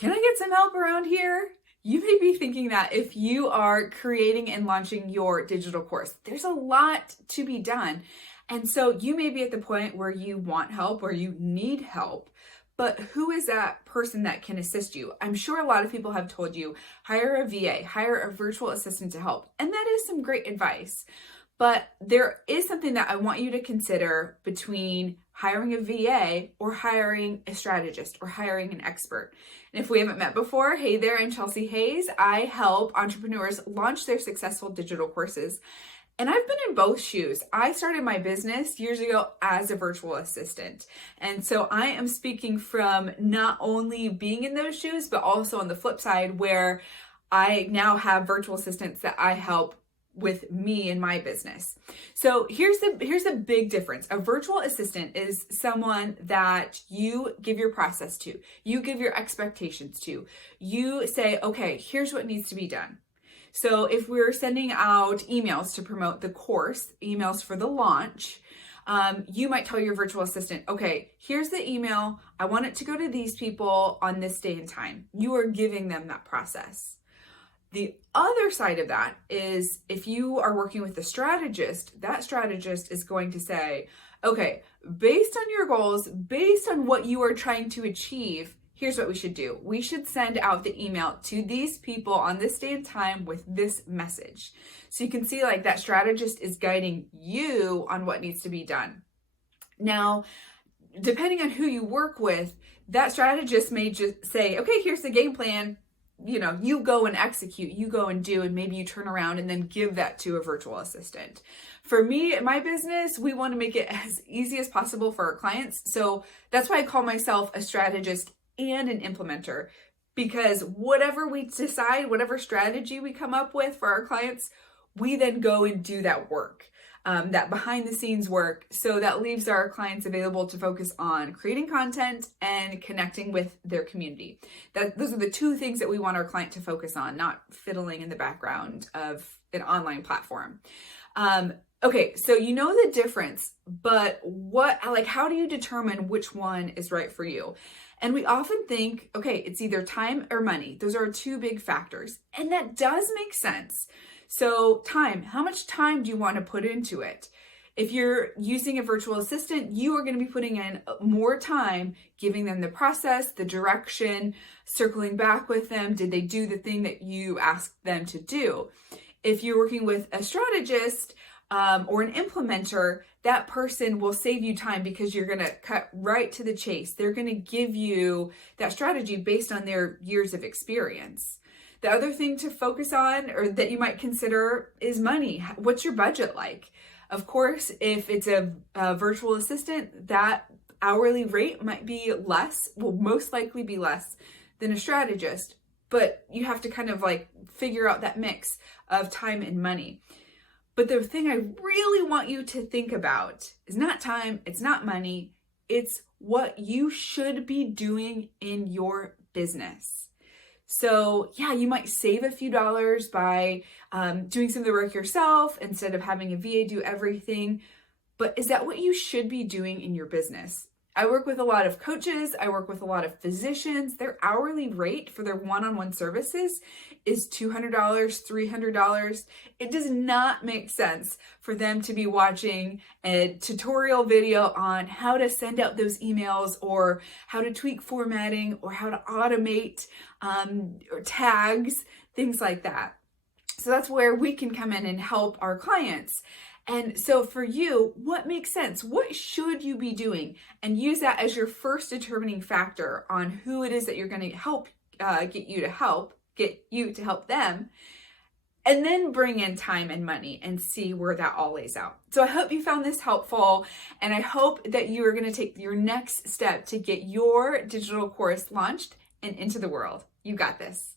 Can I get some help around here? You may be thinking that if you are creating and launching your digital course, there's a lot to be done. And so you may be at the point where you want help or you need help, but who is that person that can assist you? I'm sure a lot of people have told you, hire a VA, hire a virtual assistant to help. And that is some great advice. But there is something that I want you to consider between hiring a VA or hiring a strategist or hiring an expert. And if we haven't met before, hey there, I'm Chelsea Hayes. I help entrepreneurs launch their successful digital courses. And I've been in both shoes. I started my business years ago as a virtual assistant. And so I am speaking from not only being in those shoes, but also on the flip side where I now have virtual assistants that I help with me and my business. So here's the big difference. A virtual assistant is someone that you give your process to, you give your expectations to, you say, okay, here's what needs to be done. So if we're sending out emails to promote the course, emails for the launch, you might tell your virtual assistant, okay, here's the email. I want it to go to these people on this day and time. You are giving them that process. The other side of that is if you are working with a strategist, that strategist is going to say, okay, based on your goals, based on what you are trying to achieve, here's what we should do. We should send out the email to these people on this day and time with this message. So you can see like that strategist is guiding you on what needs to be done. Now, depending on who you work with, that strategist may just say, okay, here's the game plan. You go and execute, you go and do, and maybe you turn around and then give that to a virtual assistant. For me, in my business, we want to make it as easy as possible for our clients. So that's why I call myself a strategist and an implementer, because whatever we decide, whatever strategy we come up with for our clients, we then go and do that work. That behind the scenes work. So that leaves our clients available to focus on creating content and connecting with their community. Those are the two things that we want our client to focus on, not fiddling in the background of an online platform. Okay, so you know the difference, but how do you determine which one is right for you? And we often think, okay, it's either time or money. Those are two big factors. And that does make sense. So time, how much time do you want to put into it? If you're using a virtual assistant, you are going to be putting in more time, giving them the process, the direction, circling back with them. Did they do the thing that you asked them to do? If you're working with a strategist or an implementer, that person will save you time because you're going to cut right to the chase. They're going to give you that strategy based on their years of experience. The other thing to focus on or that you might consider is money. What's your budget like? Of course, if it's a virtual assistant, that hourly rate might be less, will most likely be less than a strategist, but you have to kind of figure out that mix of time and money. But the thing I really want you to think about is not time, it's not money, it's what you should be doing in your business. So yeah, you might save a few dollars by doing some of the work yourself instead of having a VA do everything. But is that what you should be doing in your business? I work with a lot of coaches. I work with a lot of physicians. Their hourly rate for their one-on-one services is $200, $300. It does not make sense for them to be watching a tutorial video on how to send out those emails or how to tweak formatting or how to automate or tags, things like that. So that's where we can come in and help our clients. And so for you, what makes sense? What should you be doing? And use that as your first determining factor on who it is that you're going to help, get you to help them. And then bring in time and money and see where that all lays out. So I hope you found this helpful. And I hope that you are going to take your next step to get your digital course launched and into the world. You got this.